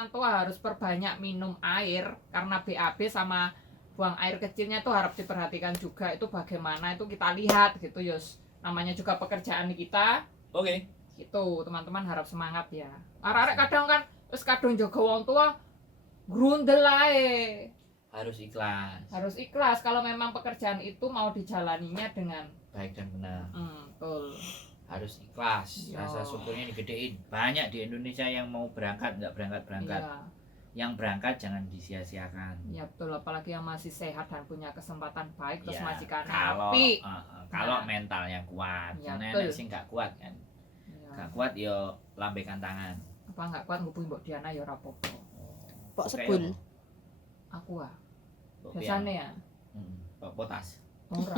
orang tua harus perbanyak minum air karena BAB sama buang air kecilnya itu harap diperhatikan juga. Itu bagaimana itu kita lihat gitu Yus. Namanya juga pekerjaan kita. Oke. Gitu teman-teman harap semangat ya. Arek-arek kadang kan wis kadung jaga wong tua grundel ae. Harus ikhlas. Harus ikhlas kalau memang pekerjaan itu mau dijalaninya dengan Baik dan benar. Betul. Harus ikhlas. Yo. Rasa syukurnya digedein. Banyak di Indonesia yang mau berangkat nggak berangkat. Iya. Yang berangkat jangan disia-siakan. Ya betul, apalagi yang masih sehat dan punya kesempatan baik terus Ya, majikan kalau api. kalau Nah. mentalnya kuat. Ya, Karena betul. sih nggak kuat kan. Ya. Nggak kuat yo lambaikan tangan. Apa enggak kuat ngubungi Mbok Diana ya ora apa-apa. Pok Oke, sebul. Aku Mbok biasanya ya pian? Mbok potas. ora,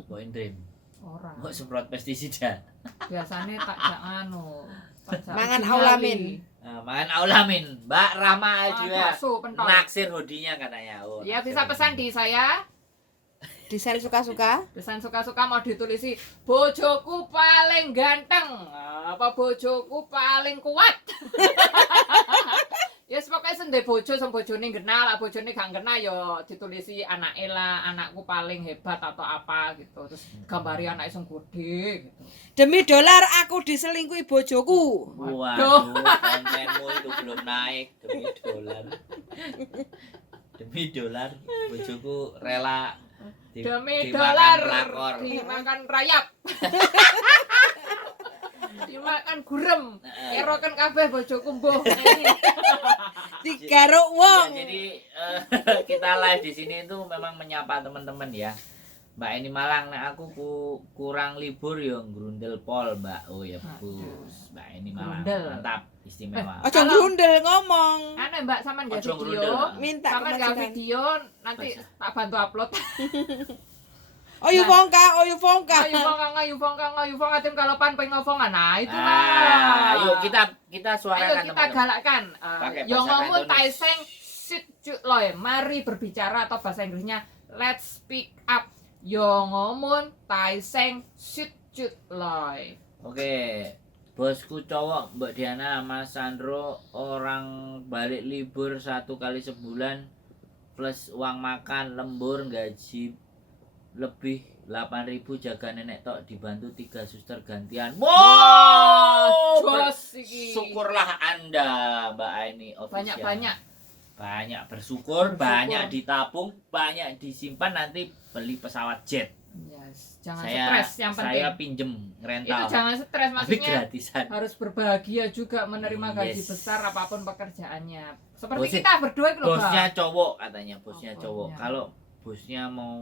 Mbok indrim. ora. Mbok semprot pestisida. Biasanya tak jak anu. tak jak Mangan uji aulamin. nyali. Makan aulamin. Mbak Rama juga bakso pentol. naksir hoodinya katanya. Oh, Ya naksir bisa pesan hoodie. di saya. Desain suka-suka. Pesan suka-suka mau ditulisi bojoku paling ganteng. Apa bojoku paling kuat? Ya pokoknya sendiri bojo sama bojone ngena lah, bojone gak ngena ya ditulisi anake lah, anakku paling hebat atau apa gitu. Terus gambari anake sing gede gitu. Demi dolar aku diselingkuhi bojoku. Waduh, kontenmu itu belum naik demi dolar. Demi dolar, bojoku rela Demi dimakan dolar pelakor. dimakan rayap. Dimakan gurem. Eroken kabeh bojoku mbuh. Digaruk Ya, wong. jadi kita live di sini itu memang menyapa teman-teman ya. Mbak ini Malang, nah aku kurang libur yo grundel pol Mbak. Oh ya bagus. Mbak ini Malang, Grundel. mantap, istimewa. Ojo grundel ngomong. Aneh Mbak sama nggak Ojo video. ngerundel. Minta Sama nggak kemajuan. video nanti tak bantu upload. Oyu Fongka, Oyu Fongka. Ayo Fongka tim kalapan pengen ngomong. Nah itulah. Ah, yuk kita Ayo suarakan kita teman-teman. galakkan. Pakai Yang bahasa ngomong Kantonis. Taiseng sit loy. Mari berbicara atau bahasa Inggrisnya let's speak up. Yang ngomong Taiseng sit loy. Oke. Bosku cowok Mbak Diana Mas Sandro orang balik libur 1 kali sebulan plus uang makan lembur gaji lebih 8.000 jaga nenek tok dibantu 3 suster gantian. Wow, jos iki. syukurlah Anda Mbak Aini official. Banyak bersyukur, banyak ditabung, banyak disimpan nanti beli pesawat jet. Yes, jangan stres yang penting. Saya pinjem rental. Itu jangan stres Tapi maksudnya. gratisan. Harus berbahagia juga menerima gaji Yes. besar apapun pekerjaannya. Seperti Bosnya- kita berdua itu loh, Bosnya Bang. cowok katanya, bosnya Oh, cowok. bosnya. Kalau bosnya mau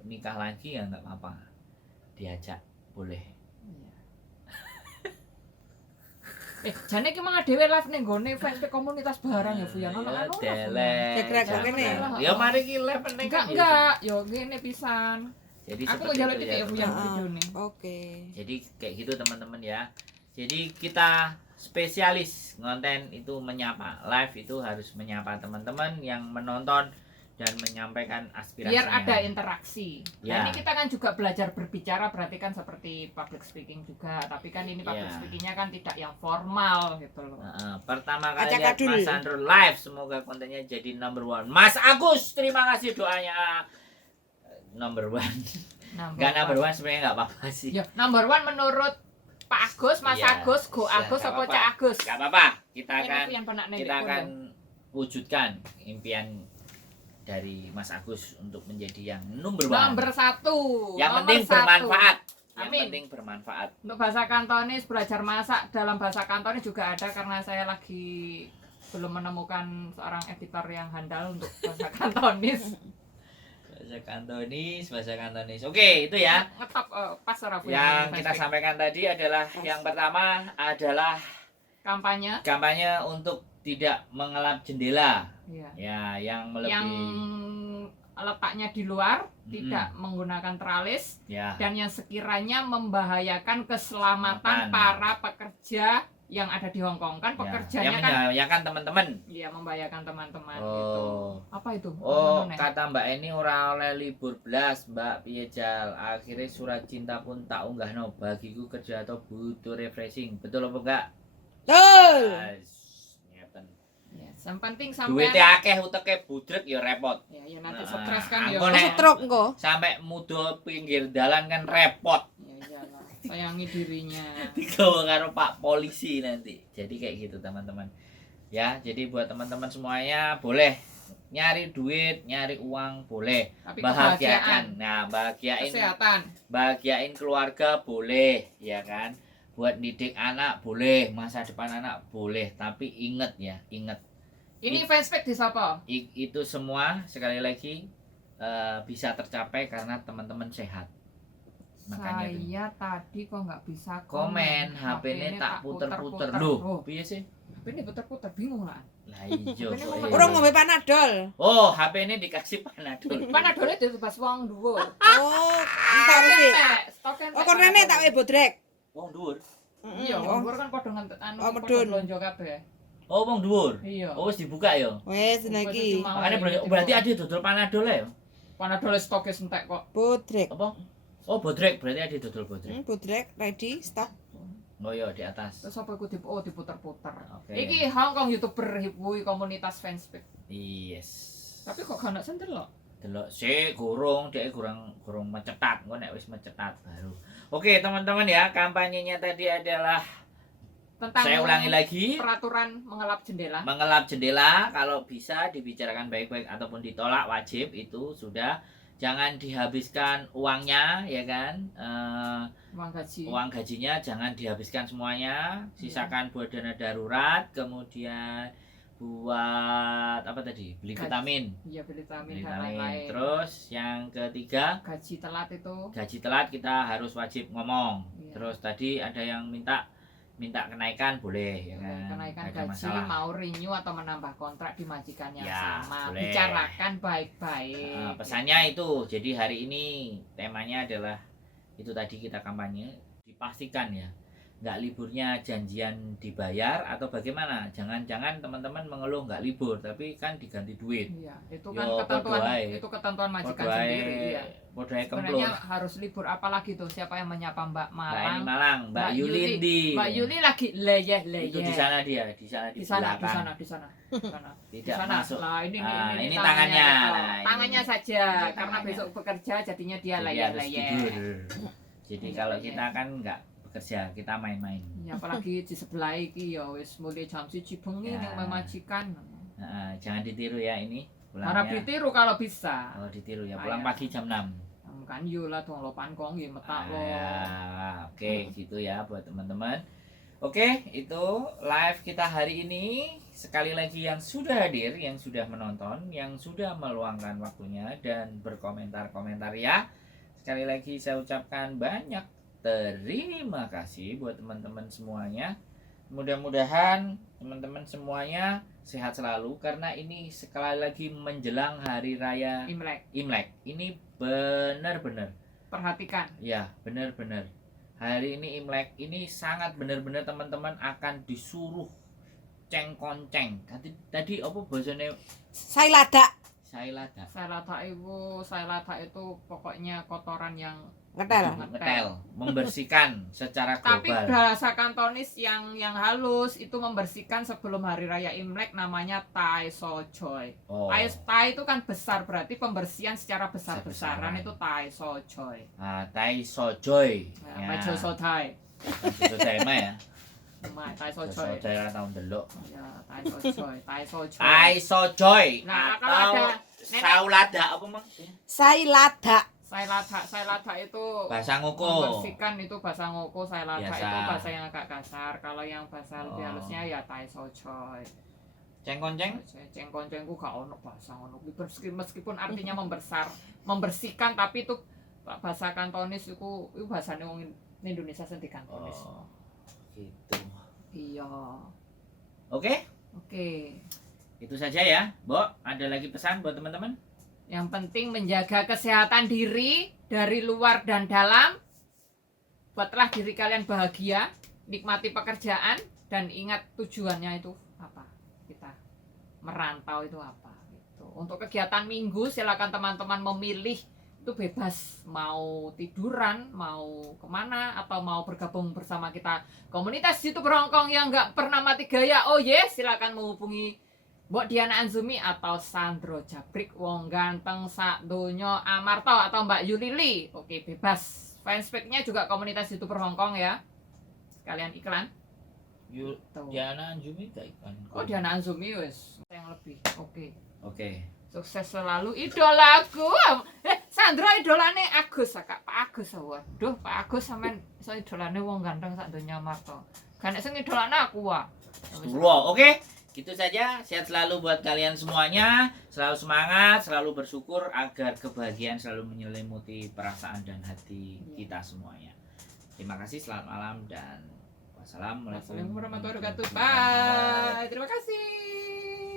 nikah lagi ya nggak apa-apa. Diajak boleh. Jane iki mang dhewe live ning gone fanpage komunitas barang ya Fuyan ono Ya, anu. delek. Cekrek Jangan. kene. Ya mari ki live penting kan. Enggak, yo ngene pisan. Jadi Aku seperti njaluk itu titik ya teman-teman. Fuyan Ah. video nih. Oke. Jadi kayak gitu teman-teman ya. Jadi kita spesialis konten itu menyapa. Live itu harus menyapa teman-teman yang menonton dan menyampaikan aspirasinya. Biar ada interaksi. Ya. Nah, ini kita kan juga belajar berbicara berarti kan seperti public speaking juga, tapi kan ini public Ya. speakingnya kan tidak yang formal gitu loh. Pertama kali Acak lihat adul. Mas Sandro live, semoga kontennya jadi number one. Mas Agus, terima kasih doanya. Number one. Gak number one sebenarnya nggak apa-apa sih. Ya, number one menurut Pak Agus, Mas Iya. Agus, Go Ya, Agus, nggak apa apa-apa. Cak Agus? Gak apa-apa. Kita Ini akan yang pernah kita akan wujudkan impian dari Mas Agus untuk menjadi yang number one. nomor 1. Yang nomor penting 1. bermanfaat. Yang Amin. penting bermanfaat. Untuk bahasa Kantonis belajar masak dalam bahasa Kantonis juga ada karena saya lagi belum menemukan seorang editor yang handal untuk bahasa Kantonis. Bahasa Kantonis. Oke, itu ya. Ngetop pas ora Bu, Yang kita Facebook. sampaikan tadi adalah yang pertama adalah kampanye kampanye untuk tidak mengelap jendela. ya. Ya, yang melebihi Yang letaknya di luar, tidak menggunakan teralis ya. dan yang sekiranya membahayakan keselamatan Makan. para pekerja yang ada di Hong Kong kan Yang pekerjanya kan membahayakan teman-teman. ya membahayakan teman-teman gitu. Oh. Apa itu? Oh, Apa meneh? kata Mbak ini ora oleh libur belas, Mbak piye jal. Akhirnya surat cinta pun tak unggahno. Bagiku kerja atau butuh refreshing. Betul apa enggak? Betul. Ngeten. Yes. Yang penting Duite sampean akeh uteke budrek ya repot. ya nanti Nah, stres kan ya. angkone- Stroke engko. Sampai mudo pinggir dalan kan repot. Ya iyalah, sayangi dirinya. Digawa karo Pak Polisi nanti. Jadi kayak gitu teman-teman. Ya, jadi buat teman-teman semuanya boleh nyari duit, nyari uang boleh. Tapi Bahagiakan. kebahagiaan, Nah, kesehatan, bahagiain keluarga boleh, ya kan? Buat didik anak boleh, masa depan anak boleh, tapi inget ya, inget ini fanspage di siapa? itu semua sekali lagi bisa tercapai karena teman-teman sehat. Makanya itu. Saya tadi kok nggak bisa Komen HP-nya tak puter-puter. Loh, piye sih? HP ini puter-puter bingung lah. Lah ijo. HP-nya kok ngomong- Urung iya. ngombe panadol. Oh, HP-nya dikasih panadol. Panadolnya dibebas wong dhuwur. Oh, entar sih. Stok Oh, kon rene tak wae bodrek. Wong dhuwur. Iya, Oh, wong dhuwur kan padha ngentet anu Oh, padha medun. blonjo kabeh. Oh, wong dhuwur. Iya. Oh, wis dibuka ya. wes lagi. Makanya berarti ada dodol panadol ya? Panadol stoknya entek kok. Bodrek. Apa? Oh, bodrek berarti ada dodol bodrek. Bodrek ready stop. Oh iya di atas. Terus apa iku diputer-puter. Oke. Iki Hong Kong YouTuber kuwi komunitas fanspage. Yes. Tapi kok gak sendel loh. Delok sik gurung, dhek gurung mencetat. Engko nek wis mencetat baru. Oke, teman-teman ya, kampanyenya tadi adalah Tentang saya ulangi lagi, peraturan mengelap jendela. mengelap jendela kalau bisa dibicarakan baik-baik ataupun ditolak wajib itu sudah. Jangan dihabiskan uangnya ya kan. Uang gaji. Uang gajinya jangan dihabiskan semuanya, sisakan buat dana darurat, kemudian buat apa tadi? Beli Gaji. vitamin. Iya, vitamin Beli dan vitamin. lain-lain. Terus yang ketiga, Gaji telat itu gaji telat kita harus wajib ngomong. Iya. Terus tadi ada yang minta kenaikan boleh ya kan. kenaikan Nggak ada gaji, masalah. mau renew atau menambah kontrak di majikan yang Ya, sama. boleh. Bicarakan baik-baik. Pesannya itu, jadi hari ini temanya adalah itu tadi kita kampanye, dipastikan ya nggak liburnya janjian dibayar atau bagaimana. Jangan-jangan teman-teman mengeluh nggak libur tapi kan diganti duit. Iya, itu Yo, kan ketentuan podo ae. itu ketentuan majikan Podo ae- sendiri iya. podo ae kemplur. Sebenarnya harus libur apalagi tuh siapa yang menyapa Mbak Mbak Malang? ini Malang, Mbak Mbak Yuli Yuli. di. Mbak Yuli lagi leyeh. Itu di sana dia, di sana Di sana, di belakang. sana, di sana. Di sana. Tidak Di sana. masuk. Lah ini ini tangannya. gitu. Nah, ini. Tangannya saja Ini karena tangannya. besok bekerja jadinya dia Jadi leyeh. harus tidur. Jadi Iya, kalau iya. kita kan nggak bekerja, kita main-main. Ya apalagi di sebelah iki ya wis mulai jam 1 bengi Ya. ning majikan. Nah, jangan ditiru ya ini. Harap Pulangnya ditiru kalau bisa. kalau ditiru ya Ah, pulang ya. pagi jam 6. Kan yo lah dong lopan kong ya metak lo. Oke, gitu ya buat teman-teman. Oke, itu live kita hari ini. Sekali lagi yang sudah hadir, yang sudah menonton, yang sudah meluangkan waktunya dan berkomentar-komentar ya. Sekali lagi saya ucapkan banyak terima kasih buat teman-teman semuanya. Mudah-mudahan teman-teman semuanya sehat selalu karena ini sekali lagi menjelang hari raya Imlek, Imlek. Ini benar-benar perhatikan. ya, benar-benar. Hari ini Imlek ini sangat benar-benar teman-teman akan disuruh cengkonceng. Tadi apa bahasanya? Sailada. Sailada. Sailata itu pokoknya kotoran yang Ngetel. Ngetel, membersihkan secara tapi global. bahasa kantonis yang halus itu membersihkan sebelum hari raya Imlek namanya Tai Sojoy. Oh. Tai itu kan besar berarti pembersihan secara besar-besaran Besar-besaran. itu Tai Sojoy. Tai Sojoy. Ya, Majo Sotai. Sojoy mah ya. Tai Sojoy. Sojoy ra tau ndelok. Ya, Tai Sojoy, Tai Sojoy. Tai Sojoy Nah, kalau atau ada nenek- saulada apa mang? Sailada. Sailata itu Bahasa ngoko. membersihkan itu bahasa ngoko, sailata Biasa. itu bahasa yang agak kasar. Kalau yang bahasa lebih Oh. halusnya ya Tai Sojoy. Cengkonceng? Cengkon-cengku gak ono bahasa ngono. Meskipun artinya membersihkan tapi itu bahasa kantonis itu bahasane wong Indonesia sing dikantonis. Oh. Gitu. Iya. Oke, Oke. itu saja ya. Mbok, ada lagi pesan buat teman-teman? Yang penting menjaga kesehatan diri dari luar dan dalam. Buatlah diri kalian bahagia, nikmati pekerjaan dan ingat tujuannya itu apa. Kita merantau itu apa gitu. Untuk kegiatan minggu silakan teman-teman memilih itu bebas mau tiduran, mau kemana atau mau bergabung bersama kita komunitas YouTuber Hongkong yang nggak pernah mati gaya. Oh yes, silakan menghubungi Mbok Diana Anzumi atau Sandro Jabrik wong ganteng sak donya Amarto atau Mbak Yulili. Oke, bebas. Fanspage-nya juga komunitas YouTuber Hongkong ya. Sekalian iklan. Yuk, Tuh. Diana Anjumi gak iklan. Oh, Diana Anzumi wes yang lebih. Oke. Oke. Sukses selalu idolaku. Sandro idolane Agus, Kak. Pak Agus. Waduh, Pak Agus sampean iso idolane wong ganteng sak donya Amarto. Gak nek sing idolane aku wae. Wow, oke. Gitu saja. Sehat selalu buat kalian semuanya. Selalu semangat, selalu bersyukur agar kebahagiaan selalu menyelimuti perasaan dan hati kita semuanya. Terima kasih, selamat malam dan wassalamualaikum Assalamualaikum warahmatullahi wabarakatuh. Bye. Terima kasih.